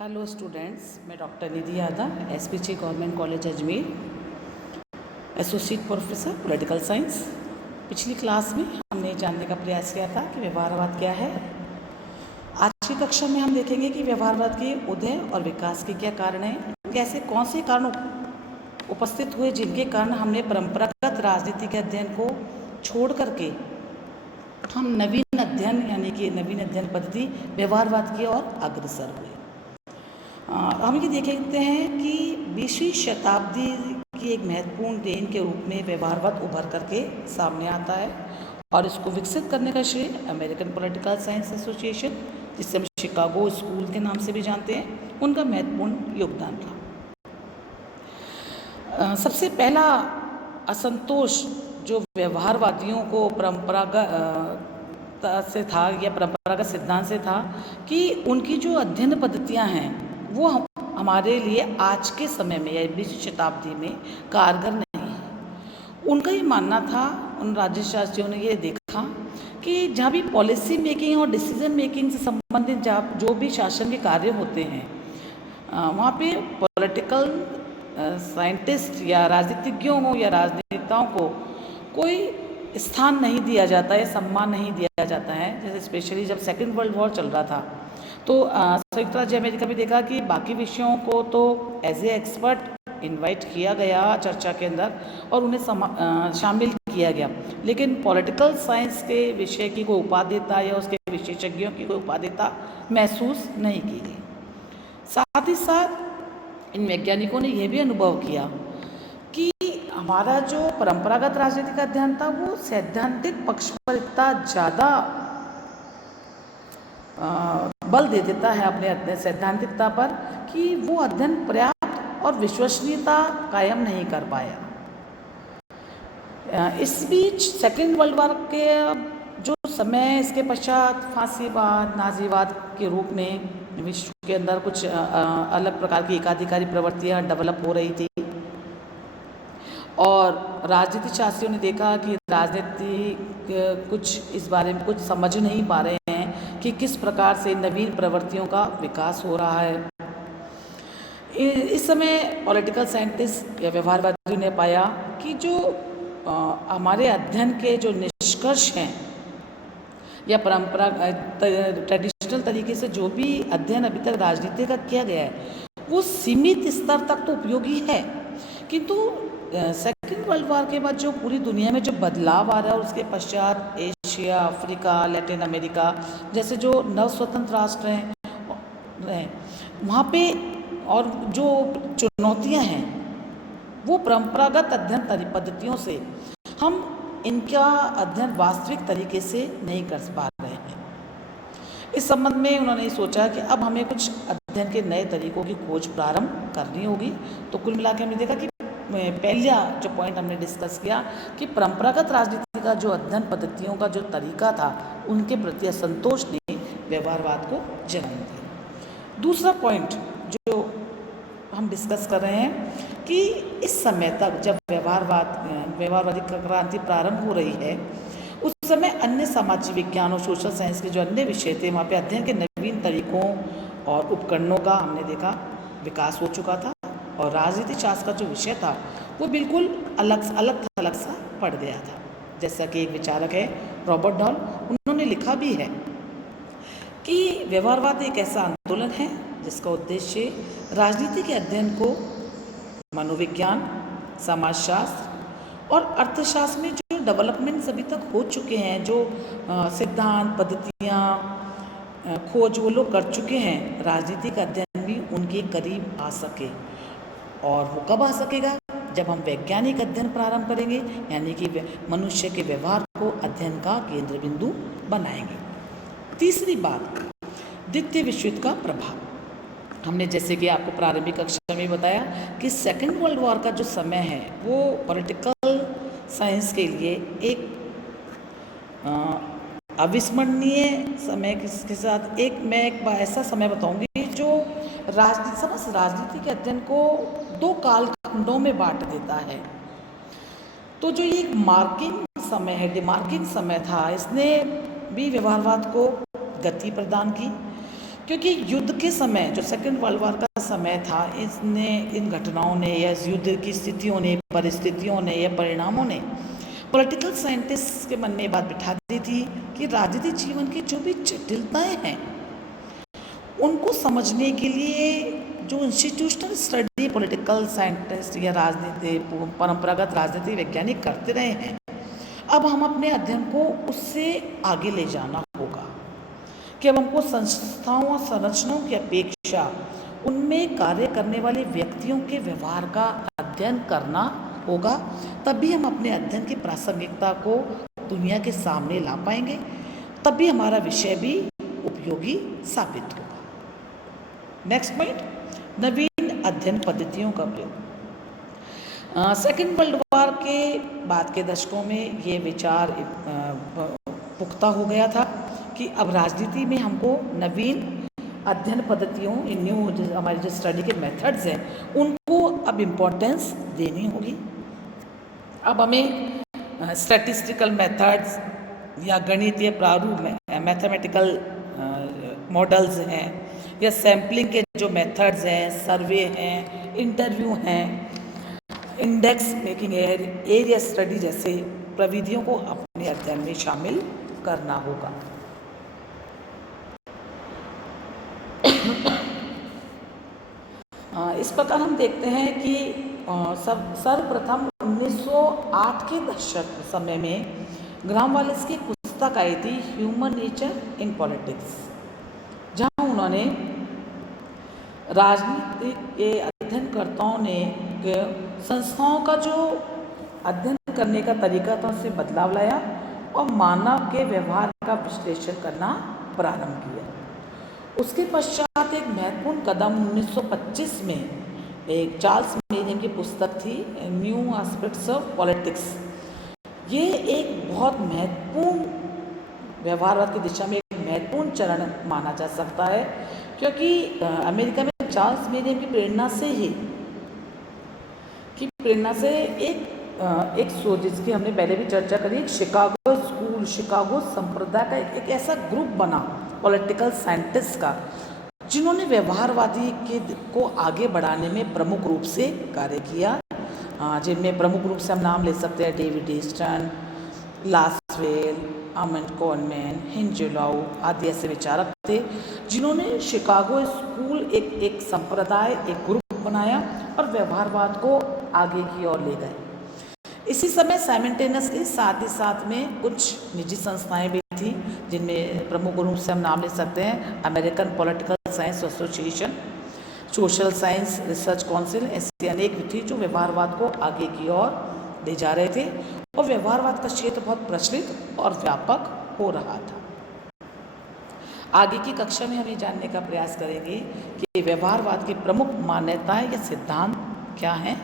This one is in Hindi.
हेलो स्टूडेंट्स, मैं doctor Nidhi Yadav, SPG government college Ajmer, associate professor political science. पिछली क्लास में हमने जानने का प्रयास किया था कि व्यवहारवाद क्या है। आज की कक्षा में हम देखेंगे कि व्यवहारवाद के उदय और विकास के क्या कारण हैं, कैसे कौन से कारण उपस्थित हुए जिनके कारण हमने परंपरागत राजनीति के अध्ययन को छोड़ करके हम नवीन अध्ययन यानी कि नवीन अध्ययन पद्धति व्यवहारवाद की ओर अग्रसर हुए। हम ये देखते हैं कि 20वीं शताब्दी की एक महत्वपूर्ण देन के रूप में व्यवहारवाद उभर करके सामने आता है और इसको विकसित करने का श्रेय अमेरिकन पॉलिटिकल साइंस एसोसिएशन, जिसे हम शिकागो स्कूल के नाम से भी जानते हैं, उनका महत्वपूर्ण योगदान था। सबसे पहला असंतोष जो व्यवहारवादियों को परंपरागत से था या परंपरागत सिद्धांत से था कि उनकी जो अध्ययन पद्धतियां हैं वो हमारे लिए आज के समय में या 20वीं शताब्दी में कारगर नहीं है। उनका ये मानना था, उन राज्यशास्त्रियों ने ये देखा कि जहाँ भी पॉलिसी मेकिंग और डिसीजन मेकिंग से संबंधित जो भी शासन के कार्य होते हैं वहाँ पे पॉलिटिकल साइंटिस्ट या राजनीतिज्ञों को या राजनेताओं को कोई स्थान नहीं दिया जाता है, सम्मान नहीं दिया जाता है। जैसे स्पेशली जब सेकेंड वर्ल्ड वॉर चल रहा था तो संयुक्त राज्य अमेरिका भी देखा कि बाकी विषयों को तो एज ए एक्सपर्ट इनवाइट किया गया चर्चा के अंदर और उन्हें शामिल किया गया, लेकिन पॉलिटिकल साइंस के विषय की कोई उपाध्यता या उसके विशेषज्ञों की कोई उपाध्यता महसूस नहीं की गई। साथ ही साथ इन वैज्ञानिकों ने यह भी अनुभव किया कि हमारा जो परंपरागत राजनीति का अध्ययन था वो सैद्धांतिक पक्ष पर इतना ज़्यादा बल दे देता है अपने सैद्धांतिकता पर कि वो अध्ययन पर्याप्त और विश्वसनीयता कायम नहीं कर पाया। इस बीच सेकेंड वर्ल्ड वॉर के जो समय इसके पश्चात फांसीवाद, नाजीवाद के रूप में विश्व के अंदर कुछ अलग प्रकार की एकाधिकारी प्रवृत्तियां डेवलप हो रही थी और राजनीति शास्त्रियों ने देखा कि राजनीति कुछ इस बारे में कुछ समझ नहीं पा रहे हैं कि किस प्रकार से नवीन प्रवृत्तियों का विकास हो रहा है। इस समय पॉलिटिकल साइंटिस्ट या व्यवहारवादियों ने पाया कि जो हमारे अध्ययन के जो निष्कर्ष हैं या परंपरा ट्रेडिशनल तरीके से जो भी अध्ययन अभी तक राजनीति का किया गया है वो सीमित स्तर तक तो उपयोगी है, किंतु सेकेंड वर्ल्ड वॉर के बाद जो पूरी दुनिया में जो बदलाव आ रहा है उसके पश्चात एशिया, अफ्रीका, लैटिन अमेरिका जैसे जो नव स्वतंत्र राष्ट्र हैं वहाँ पे और जो चुनौतियाँ हैं वो परंपरागत अध्ययन पद्धतियों से हम इनका अध्ययन वास्तविक तरीके से नहीं कर पा रहे हैं। इस संबंध में उन्होंने सोचा कि अब हमें कुछ अध्ययन के नए तरीकों की खोज प्रारंभ करनी होगी। तो कुल मिला के हमने देखा कि पहला जो पॉइंट हमने डिस्कस किया कि परंपरागत राजनीति का जो अध्ययन पद्धतियों का जो तरीका था उनके प्रति असंतोष ने व्यवहारवाद को जन्म दिया। दूसरा पॉइंट जो हम डिस्कस कर रहे हैं कि इस समय तक जब व्यवहारवादी क्रांति प्रारंभ हो रही है उस समय अन्य सामाजिक विज्ञान और सोशल साइंस के जो अन्य विषय थे वहाँ पे अध्ययन के नवीन तरीकों और उपकरणों का हमने देखा विकास हो चुका था और राजनीति शास्त्र का जो विषय था वो बिल्कुल अलग सा पड़ गया था। जैसा कि एक विचारक है रॉबर्ट डॉल, उन्होंने लिखा भी है कि व्यवहारवाद एक ऐसा आंदोलन है जिसका उद्देश्य राजनीति के अध्ययन को मनोविज्ञान, समाजशास्त्र और अर्थशास्त्र में जो डेवलपमेंट्स अभी तक हो चुके हैं, जो सिद्धांत पद्धतियाँ खोज वो लोग कर चुके हैं, राजनीति का अध्ययन भी उनके करीब आ सके। और वो कब आ सकेगा? जब हम वैज्ञानिक अध्ययन प्रारंभ करेंगे, यानी कि मनुष्य के व्यवहार को अध्ययन का केंद्र बिंदु बनाएंगे। तीसरी बात, द्वितीय विश्व युद्ध का प्रभाव। हमने जैसे कि आपको प्रारंभिक कक्षा में बताया कि सेकेंड वर्ल्ड वॉर का जो समय है वो पॉलिटिकल साइंस के लिए एक अविस्मरणीय समय के साथ मैं एक ऐसा समय बताऊंगी जो राजनीति के अध्ययन को दो कालखंडों में बांट देता है। तो जो ये एक मार्किंग समय है, डिमार्किंग समय था, इसने भी व्यवहारवाद को गति प्रदान की, क्योंकि युद्ध के समय जो सेकेंड वर्ल्ड वॉर का समय था, इसने इन घटनाओं ने या इस युद्ध की स्थितियों ने, परिस्थितियों ने या परिणामों ने पॉलिटिकल साइंटिस्ट के मन में ये बात बिठा दी थी कि राजनीतिक जीवन की जो भी जटिलताएं हैं उनको समझने के लिए जो इंस्टीट्यूशनल स्टडी पॉलिटिकल साइंटिस्ट या राजनीति परंपरागत राजनीति वैज्ञानिक करते रहे हैं, अब हम अपने अध्ययन को उससे आगे ले जाना होगा कि अब हमको संस्थाओं और संरचनाओं की अपेक्षा उनमें कार्य करने वाले व्यक्तियों के व्यवहार का अध्ययन करना होगा। तभी हम अपने अध्ययन की प्रासंगिकता को दुनिया के सामने ला पाएंगे, तभी हमारा विषय भी उपयोगी साबित होगा। नेक्स्ट पॉइंट, नवीन अध्ययन पद्धतियों का प्रयोग। सेकेंड वर्ल्ड वॉर के बाद के दशकों में ये विचार पुख्ता हो गया था कि अब राजनीति में हमको नवीन अध्ययन पद्धतियों, न्यू हमारे जो स्टडी के मेथड्स हैं उनको अब इम्पोर्टेंस देनी होगी। अब हमें स्टैटिस्टिकल मेथड्स या गणितीय प्रारूप में मैथमेटिकल मॉडल्स हैं या सैम्पलिंग के जो मेथड्स हैं, सर्वे हैं, इंटरव्यू हैं, इंडेक्स मेकिंग, एरिया स्टडी जैसे प्रविधियों को अपने अध्ययन में शामिल करना होगा। इस प्रकार हम देखते हैं कि सर्वप्रथम 1908 के दशक समय में ग्राहम वालिस की पुस्तक आई थी ह्यूमन नेचर इन पॉलिटिक्स, जहां उन्होंने राजनीति के अध्ययनकर्ताओं ने संस्थाओं का जो अध्ययन करने का तरीका था उससे बदलाव लाया और मानव के व्यवहार का विश्लेषण करना प्रारंभ किया। उसके पश्चात एक महत्वपूर्ण कदम 1925 में एक चार्ल्स मेरियम की पुस्तक थी न्यू एस्पेक्ट्स ऑफ पॉलिटिक्स। ये एक बहुत महत्वपूर्ण व्यवहारवाद की दिशा में एक महत्वपूर्ण चरण माना जा सकता है, क्योंकि अमेरिका में चार्ल्स मेरियम की प्रेरणा से एक सोच, जिसकी हमने पहले भी चर्चा करी, शिकागो स्कूल, शिकागो संप्रदाय का एक ऐसा ग्रुप बना पॉलिटिकल साइंटिस्ट का, जिन्होंने व्यवहारवादी को आगे बढ़ाने में प्रमुख रूप से कार्य किया। जिनमें प्रमुख रूप से हम नाम ले सकते हैं David Easton, Lasswell, Almond Coleman, हिंजलाउ आदि ऐसे विचारक थे, जिन्होंने शिकागो स्कूल एक संप्रदाय, एक ग्रुप बनाया और व्यवहारवाद को आगे की ओर ले गए। इसी समय साइमल्टेनियसली साथ ही साथ में कुछ निजी संस्थाएं भी थी, जिनमें प्रमुख रूप से हम नाम ले सकते हैं American political science association, social science research council, ऐसी अनेक थी जो व्यवहारवाद को आगे की ओर ले जा रहे थे और व्यवहारवाद का क्षेत्र बहुत प्रचलित और व्यापक हो रहा था। आगे की कक्षा में हम ये जानने का प्रयास करेंगे कि व्यवहारवाद की प्रमुख मान्यताएं या सिद्धांत क्या हैं